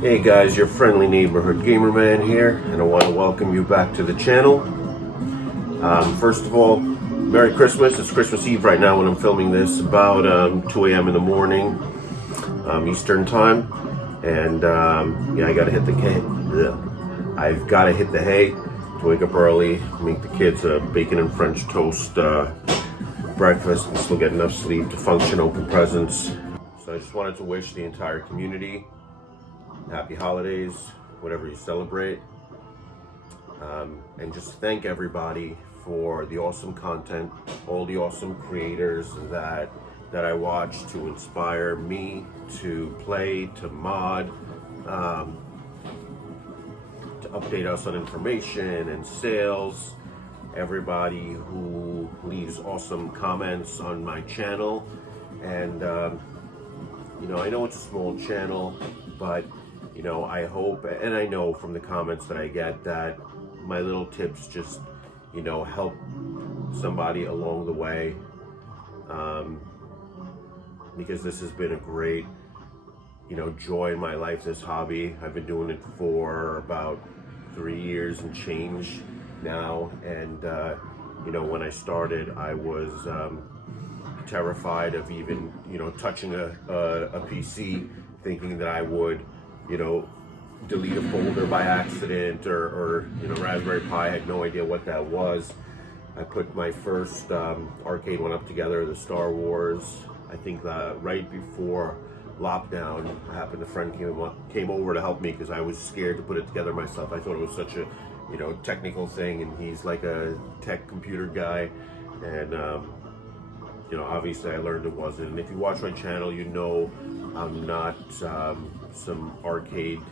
Hey guys, your friendly neighborhood gamer man here, and I want to welcome you back to the channel. First of all, Merry Christmas. It's Christmas Eve right now when I'm filming this, about 2 a.m. in the morning, Eastern time, and yeah, I've got to hit the hay to wake up early, make the kids a bacon and French toast breakfast, and still get enough sleep to function, open presents. So I just wanted to wish the entire community happy holidays, whatever you celebrate, and just thank everybody for the awesome content, all the awesome creators that I watch to inspire me to play, to mod, to update us on information and sales. Everybody who leaves awesome comments on my channel, and you know, I know it's a small channel, but you know, I hope, and I know from the comments that I get, that my little tips just, you know, help somebody along the way, because this has been a great, you know, joy in my life, this hobby. I've been doing it for about 3 years and change now, and you know, when I started, I was terrified of even, you know, touching a PC, thinking that I would, you know, delete a folder by accident, or you know, Raspberry Pi. I had no idea what that was. I put my first arcade one up together, the Star Wars, I think right before lockdown happened. A friend came over to help me because I was scared to put it together myself. I thought it was such a, you know, technical thing, and he's like a tech computer guy, and you know, obviously I learned it wasn't. And if you watch my channel, you know I'm not some arcade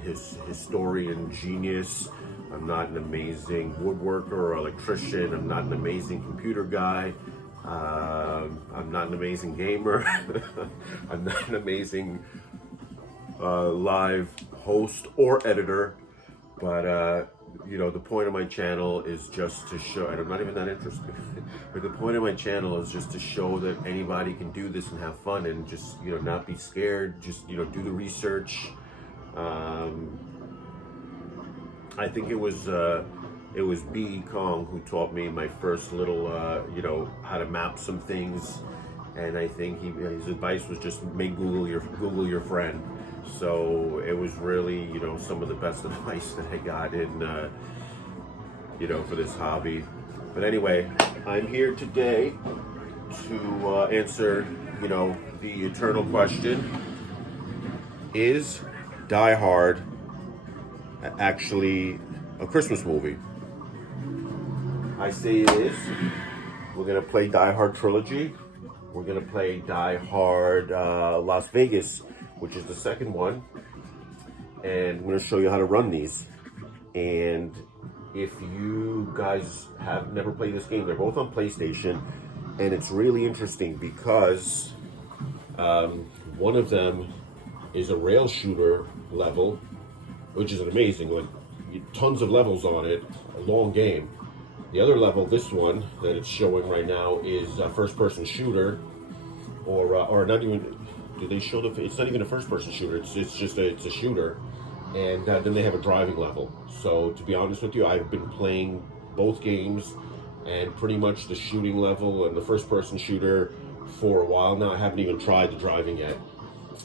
historian genius. I'm not an amazing woodworker or electrician. I'm not an amazing computer guy. I'm not an amazing gamer. I'm not an amazing live host or editor. But you know, the point of my channel is just to show, and I'm not even that interested, but the point of my channel is just to show that anybody can do this and have fun, and just, you know, not be scared, just, you know, do the research. I think it was B. Kong who taught me my first little, you know, how to map some things, and I think his advice was just make Google your friend. So it was really, you know, some of the best advice that I got in, you know, for this hobby. But anyway, I'm here today to answer, you know, the eternal question: is Die Hard actually a Christmas movie? I say it is. We're gonna play Die Hard Trilogy. We're gonna play Die Hard Las Vegas, which is the second one, and I'm going to show you how to run these. And if you guys have never played this game, they're both on PlayStation, and it's really interesting because one of them is a rail shooter level, which is amazing, like tons of levels on it, a long game. The other level, this one that it's showing right now, is a first-person shooter, or not even. Do they show it's not even a first-person shooter. It's just it's a shooter, and then they have a driving level. So to be honest with you, I've been playing both games, and pretty much the shooting level and the first-person shooter for a while now. I haven't even tried the driving yet.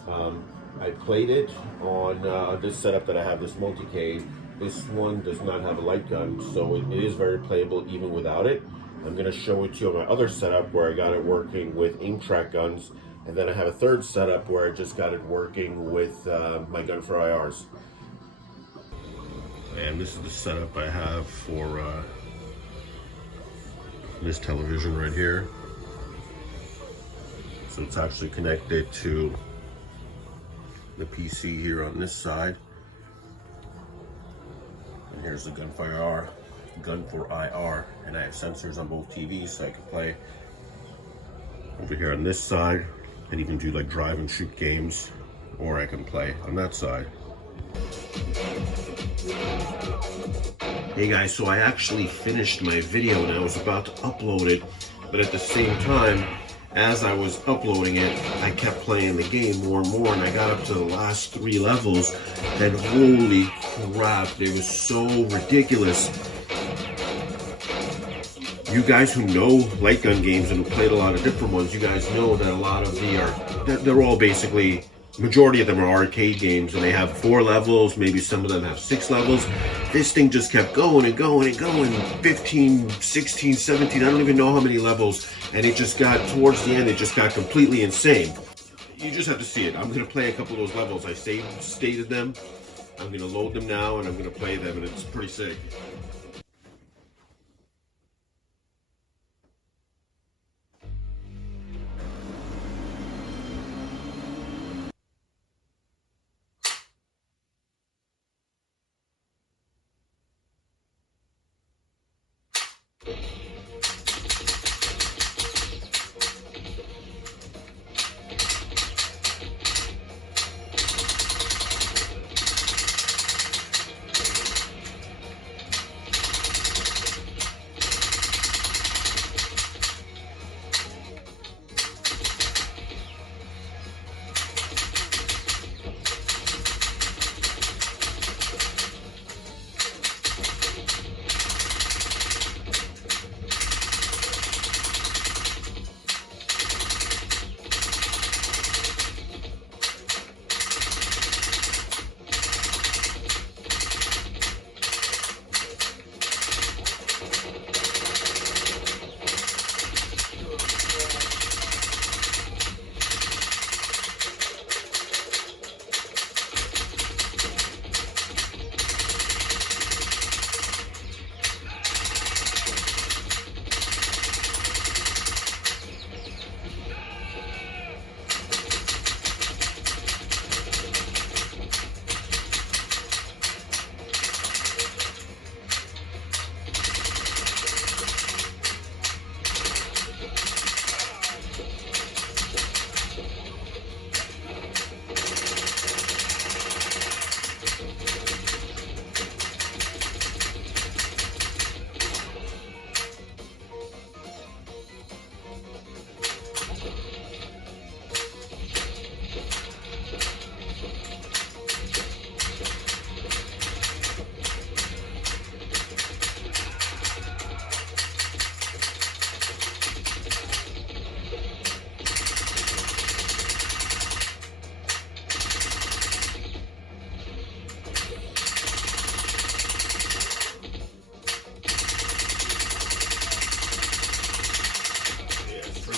I played it on this setup that I have, this multi-cade. This one does not have a light gun, so it is very playable even without it. I'm going to show it to you on my other setup where I got it working with aim track guns. And then I have a third setup where I just got it working with my gun for IRs. And this is the setup I have for this television right here. So it's actually connected to the PC here on this side. And here's the gun for IR. And I have sensors on both TVs, so I can play over here on this side, and even do like drive and shoot games, or I can play on that side. Hey guys, so I actually finished my video and I was about to upload it, but at the same time as I was uploading it, I kept playing the game more and more, and I got up to the last 3 levels, and holy crap, they were so ridiculous. You guys who know light gun games and who played a lot of different ones, you guys know that a lot of they're all basically, majority of them are arcade games, and they have 4 levels, maybe some of them have 6 levels. This thing just kept going and going and going, 15, 16, 17, I don't even know how many levels, and it just got, towards the end, it just got completely insane. You just have to see it. I'm going to play a couple of those levels. I stated them. I'm going to load them now, and I'm going to play them, and it's pretty sick.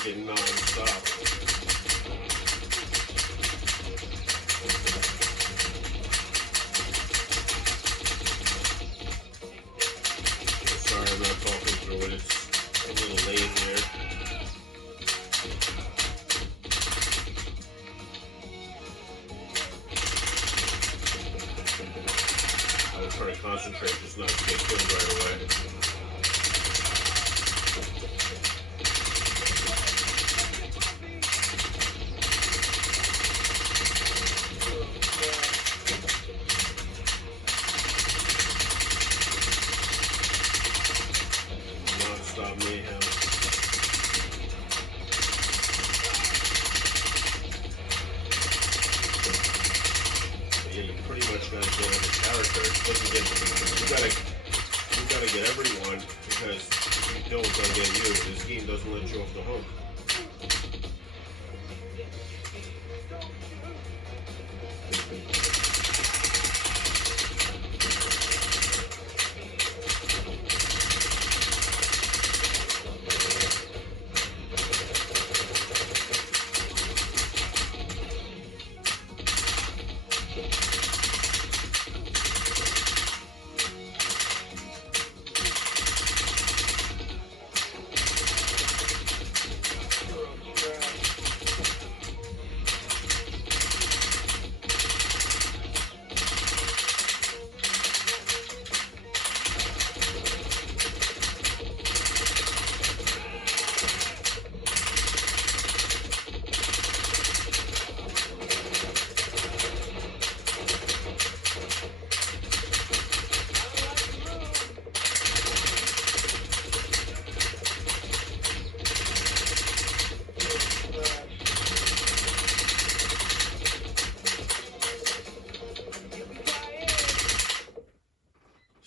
Non-stop. Sorry, I'm not talking through it. It's a little late here. I was trying to concentrate just not to get killed right away. Non-stop mayhem. Yeah, you pretty much gotta get every character. It doesn't get, you gotta get everyone, because if you don't, it's gonna get you. This game doesn't let you off the hook.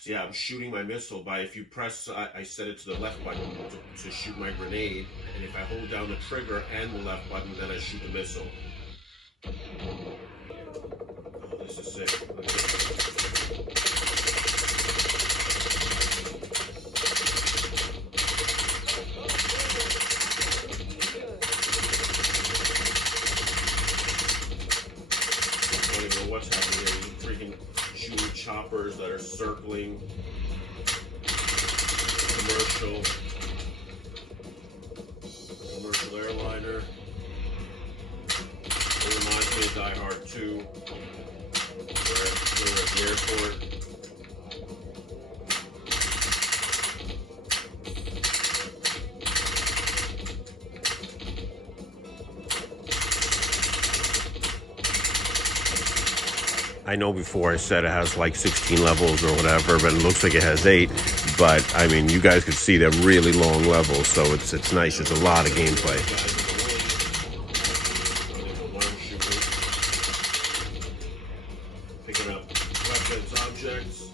So yeah, I'm shooting my missile by, if you press, I set it to the left button to shoot my grenade, and if I hold down the trigger and the left button, then I shoot the missile. Oh, this is sick. I don't even know what's happening here. These freaking Chewie choppers that are circling. Commercial airliner. It reminds me of Die Hard 2. We're at the airport. I know before I said it has like 16 levels or whatever, but it looks like it has 8. But I mean, you guys can see they're really long levels, so it's nice. It's a lot of gameplay. Picking up weapons, objects.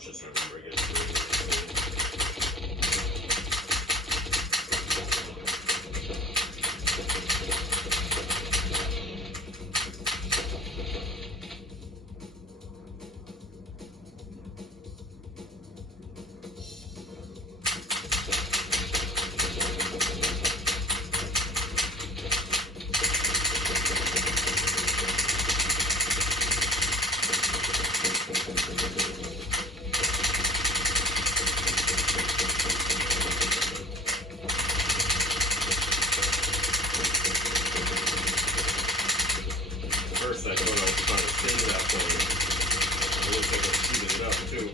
Just remember again. First, I thought I was trying to save that thing. It looks like I'm shooting it up, too.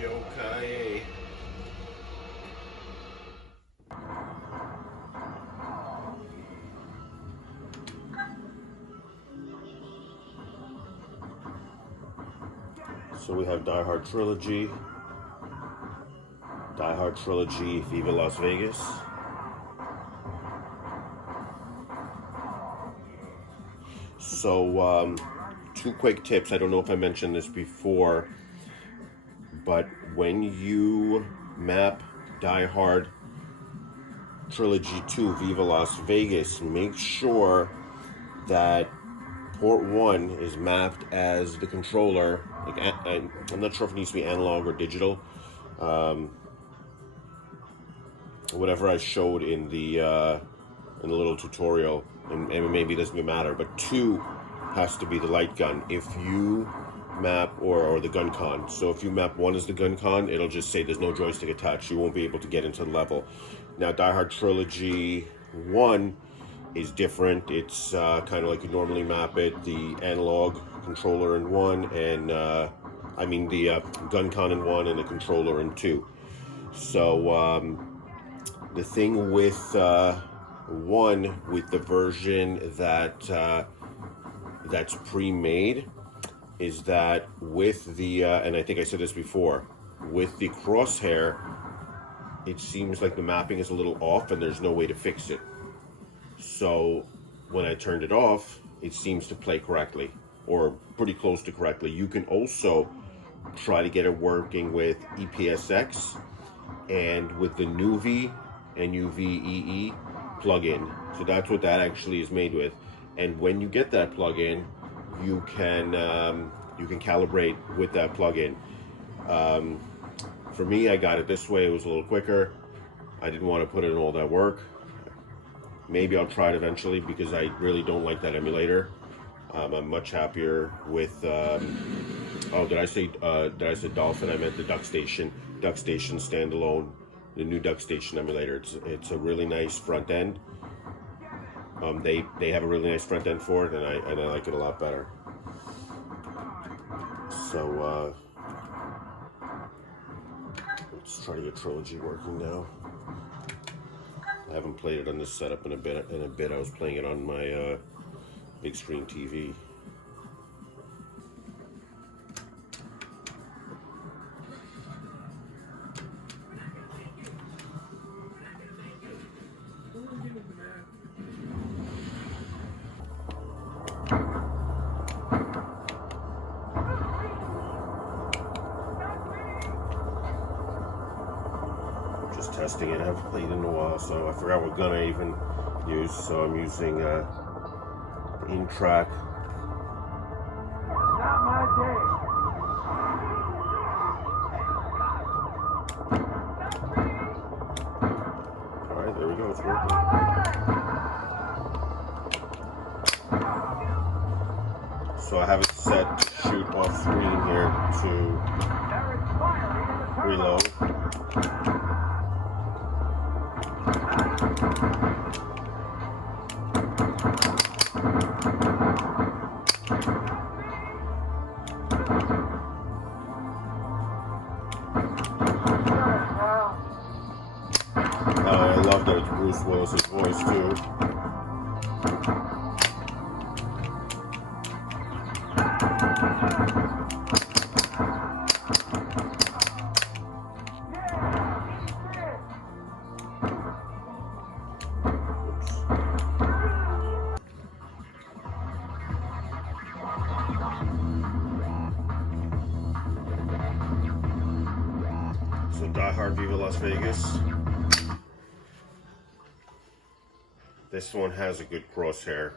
Okay. So we have Die Hard Trilogy, Die Hard Trilogy, Viva Las Vegas. So, two quick tips. I don't know if I mentioned this before, but when you map Die Hard Trilogy 2 Viva Las Vegas, make sure that port 1 is mapped as the controller. Like, I'm not sure if it needs to be analog or digital. Whatever I showed in the little tutorial, and maybe it doesn't matter, but 2 has to be the light gun. If you map, or the gun con, so if you map 1 as the gun con, it'll just say there's no joystick attached. You won't be able to get into the level. Now, Die Hard Trilogy 1 is different. It's kind of like you normally map it, the analog controller in 1, and the gun con in 1 and the controller in 2. So The thing with with the version that that's pre-made is that with the and I think I said this before, with the crosshair, it seems like the mapping is a little off and there's no way to fix it. So when I turned it off, it seems to play correctly, or pretty close to correctly. You can also try to get it working with EPSX and with the NUV and UVEE plugin. So that's what that actually is made with. And when you get that plugin, you can calibrate with that plugin. For me, I got it this way. It was a little quicker. I didn't want to put in all that work. Maybe I'll try it eventually because I really don't like that emulator. I'm much happier with. Oh, did I say Dolphin? I meant the DuckStation standalone, the new DuckStation emulator. It's a really nice front end. They have a really nice front end for it, and I like it a lot better. So let's try to get Trilogy working now. I haven't played it on this setup in a bit. I was playing it on my big screen TV. Just testing it. I haven't played in a while, so I forgot what gun I even used. So I'm using in-track. Not my day. All right, there we go. It's working. So I have it set to shoot off screen here to reload. I love that it's Bruce Willis's voice too. So Die Hard Viva Las Vegas. This one has a good crosshair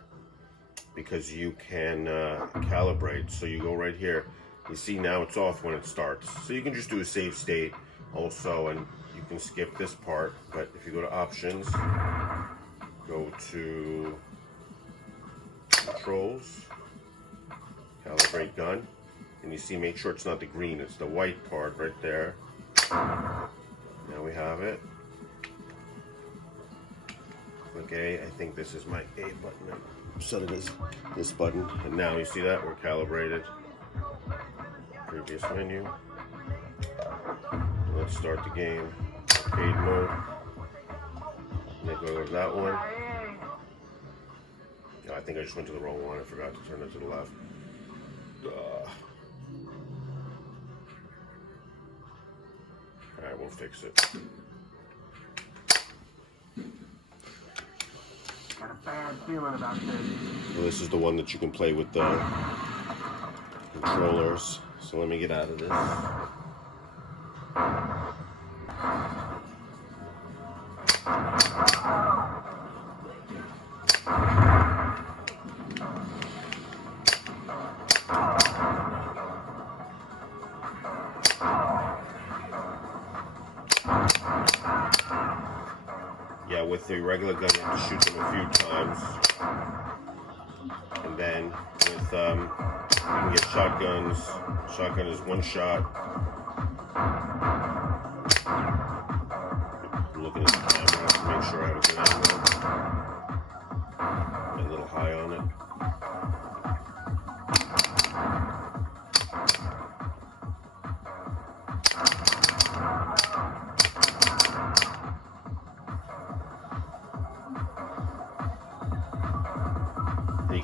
because you can calibrate. So you go right here. You see now it's off when it starts. So you can just do a save state also, and you can skip this part. But if you go to options, go to controls, calibrate gun, and you see, make sure it's not the green, it's the white part right there. Now we have it. Click A. I think this is my A button. Set it as this button, and now you see that we're calibrated. Previous menu. Let's start the game. Arcade mode. Make go to that one. Oh, I think I just went to the wrong one. I forgot to turn it to the left. Alright, we'll fix it. Got a bad feeling about this. Well, this is the one that you can play with the controllers. So let me get out of this. Yeah, with the regular gun, you have to shoot them a few times. And then with, you can get shotguns. Shotgun is one shot. I'm looking at the camera to make sure I have a good angle. Get a little high on it.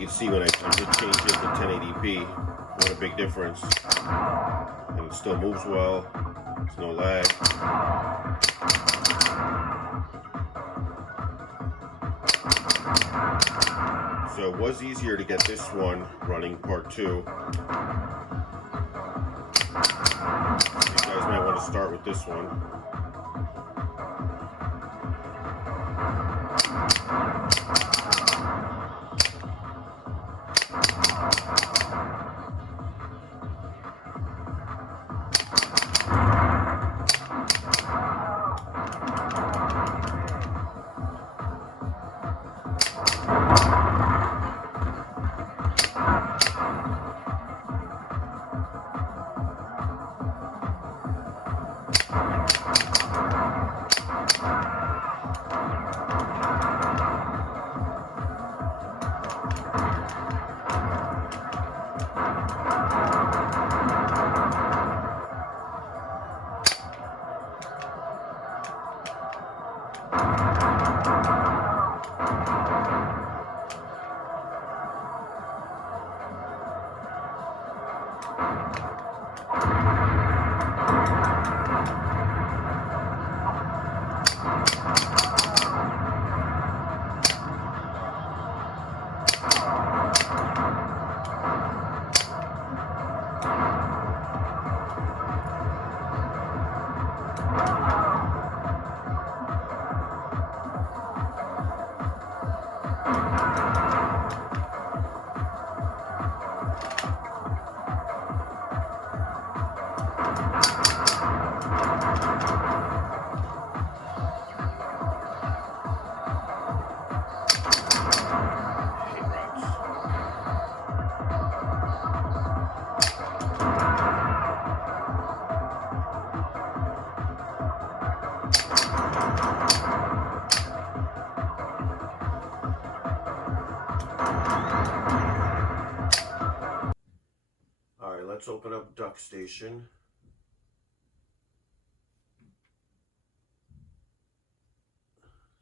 can see when I did change it to 1080p, what a big difference. And it still moves well, there's no lag. So it was easier to get this one running part 2. You guys might want to start with this one. Let's open up Duck Station.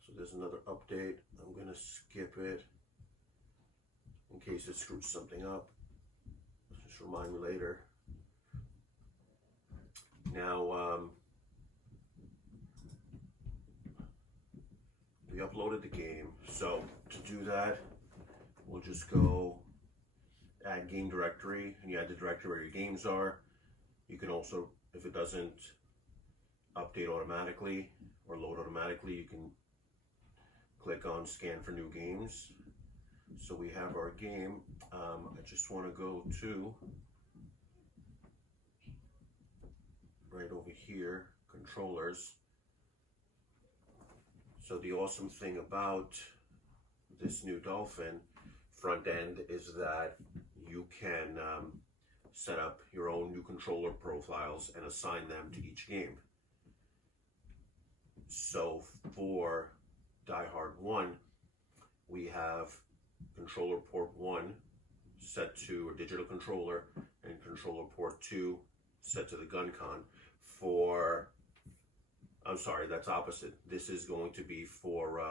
So there's another update. I'm going to skip it in case it screws something up. Just remind me later. Now, we uploaded the game. So to do that, we'll just go add game directory, and you add the directory where your games are. You can also, if it doesn't update automatically or load automatically, you can click on scan for new games. So we have our game. I just want to go to right over here, controllers. So the awesome thing about this new Dolphin front end is that you can set up your own new controller profiles and assign them to each game. So for Die Hard 1, we have controller port 1 set to a digital controller and controller port 2 set to the gun con. I'm sorry, that's opposite. This is going to be for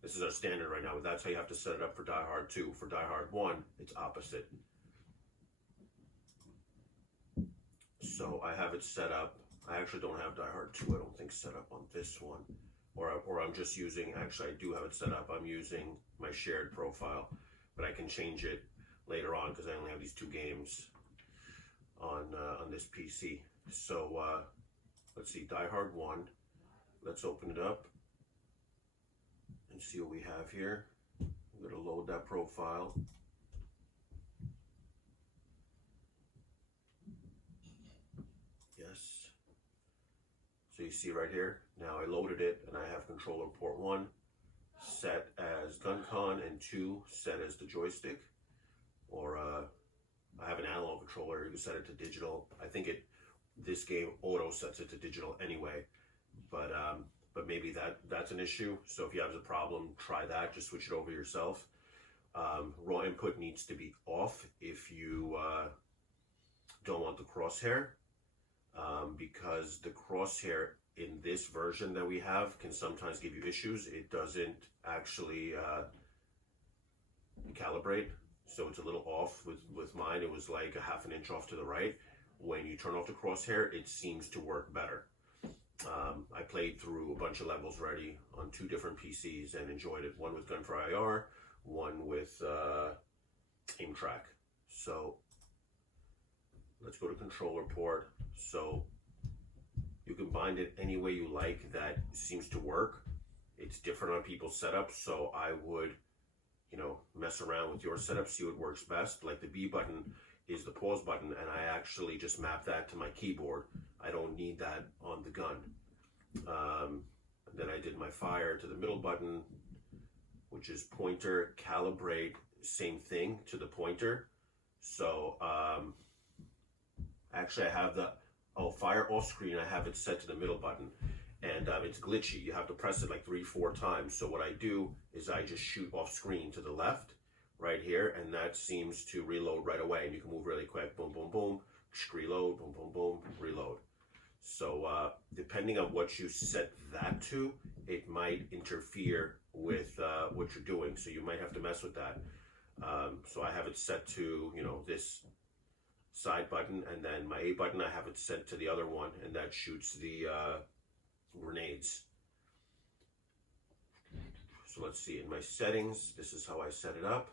this is our standard right now, but that's how you have to set it up for Die Hard 2. For Die Hard 1, it's opposite. So I have it set up. I actually don't have Die Hard 2, I don't think, set up on this one. Or I'm just using, actually I do have it set up. I'm using my shared profile, but I can change it later on because I only have these 2 games on this PC. So let's see, Die Hard 1. Let's open it up and see what we have here. I'm going to load that profile. Yes. So you see right here, now I loaded it and I have controller port 1 set as gun con and 2 set as the joystick. Or I have an analog controller, you can set it to digital. I think this game auto sets it to digital anyway, but maybe that's an issue. So if you have a problem, try that. Just switch it over yourself. Raw input needs to be off if you don't want the crosshair, because the crosshair in this version that we have can sometimes give you issues. It doesn't actually calibrate. So it's a little off. With mine, it was like a half an inch off to the right. When you turn off the crosshair, it seems to work better. I played through a bunch of levels already on 2 different PCs and enjoyed it. One with Gun for IR, one with Aim Track. So let's go to controller port. So you can bind it any way you like that seems to work. It's different on people's setups, so I would, you know, mess around with your setup, see what works best. Like the B button is the pause button, and I actually just map that to my keyboard. I don't need that on the gun. Then I did my fire to the middle button, which is pointer, calibrate, same thing to the pointer. So actually I have the, fire off screen, I have it set to the middle button. And it's glitchy. You have to press it like 3-4 times. So what I do is I just shoot off screen to the left right here, and that seems to reload right away. And you can move really quick. Boom, boom, boom. Reload. Boom, boom, boom. Reload. So depending on what you set that to, it might interfere with what you're doing. So you might have to mess with that. So I have it set to, you know, this side button, and then my A button, I have it set to the other one, and that shoots the grenades. So let's see, in my settings, this is how I set it up.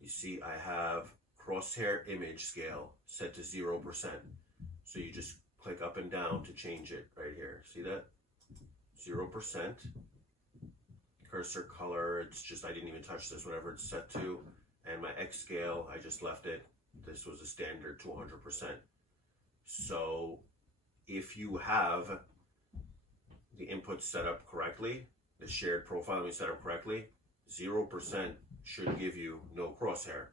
You see I have crosshair image scale set to 0%. So you just click up and down to change it right here. See that? 0%. Cursor color, it's just, I didn't even touch this, whatever it's set to. And my X scale, I just left it. This was a standard 200%. So if you have the input set up correctly, the shared profiling set up correctly, 0% should give you no crosshair.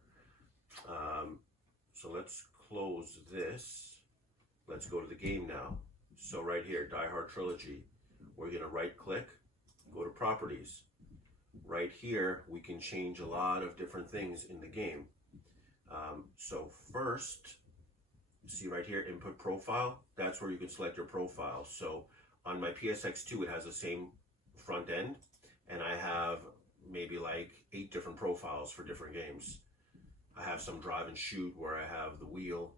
So let's close this. Let's go to the game now. So right here, Die Hard Trilogy, we're gonna right click, go to properties. Right here, we can change a lot of different things in the game. So first, see right here, input profile, that's where you can select your profile. So on my PSX2, it has the same front end, and I have maybe like 8 different profiles for different games. I have some drive and shoot where I have the wheel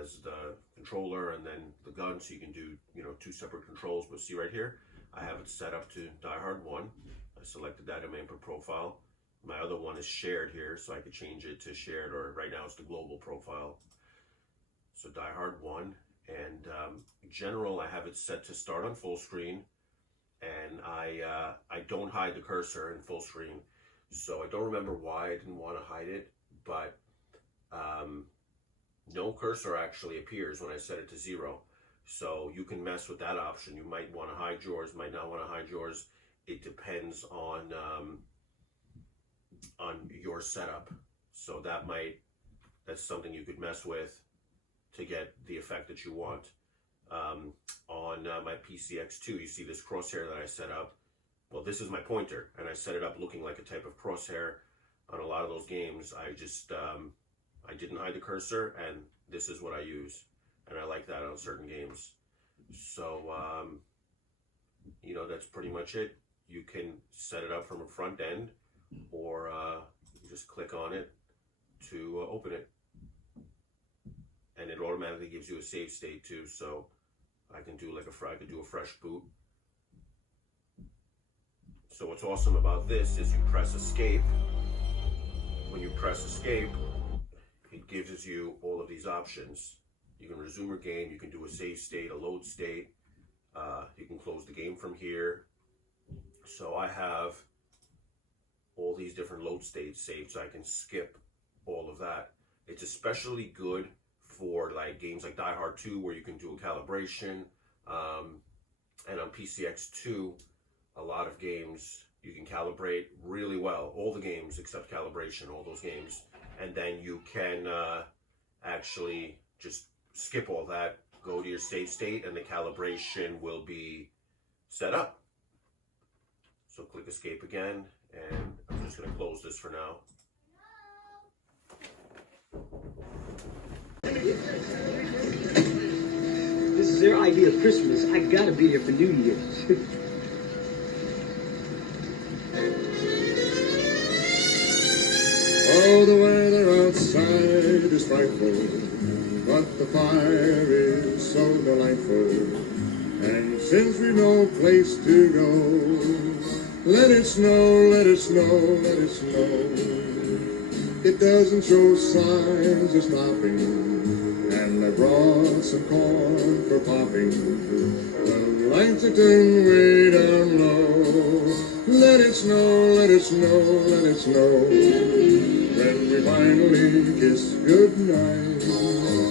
as the controller and then the gun, so you can do, you know, 2 separate controls. But see right here, I have it set up to Die Hard 1. I selected that in my input profile. My other one is shared here, so I could change it to shared, or right now it's the global profile. So Die Hard 1, and in general, I have it set to start on full screen, and I don't hide the cursor in full screen. So I don't remember why I didn't want to hide it, but no cursor actually appears when I set it to 0. So you can mess with that option. You might want to hide yours, might not want to hide yours. It depends on your setup. So that's something you could mess with to get the effect that you want. On my PCX2, you see this crosshair that I set up. Well, this is my pointer, and I set it up looking like a type of crosshair. On a lot of those games, I just I didn't hide the cursor, and this is what I use, and I like that on certain games. So you know, that's pretty much it. You can set it up from a front end, or you just click on it to open it, and it automatically gives you a save state too. So I can do like I could do a fresh boot. So what's awesome about this is you press escape. When you press escape, it gives you all of these options. You can resume your game, you can do a save state, a load state, you can close the game from here. So I have all these different load states saved, so I can skip all of that. It's especially good for like games like Die Hard 2, where you can do a calibration, and on PCX2, a lot of games you can calibrate really well. All the games except calibration, all those games, and then you can actually just skip all that, go to your save state, and the calibration will be set up. So click escape again, and I'm just going to close this for now. This is their idea of Christmas. I gotta be here for New Year's. Oh, the weather outside is frightful, but the fire is so delightful. And since we've no place to go, let it snow, let it snow, let it snow. It doesn't show signs of stopping, and I brought some corn for popping. The lights are turned way down low. Let it snow, let it snow, let it snow. When we finally kiss goodnight.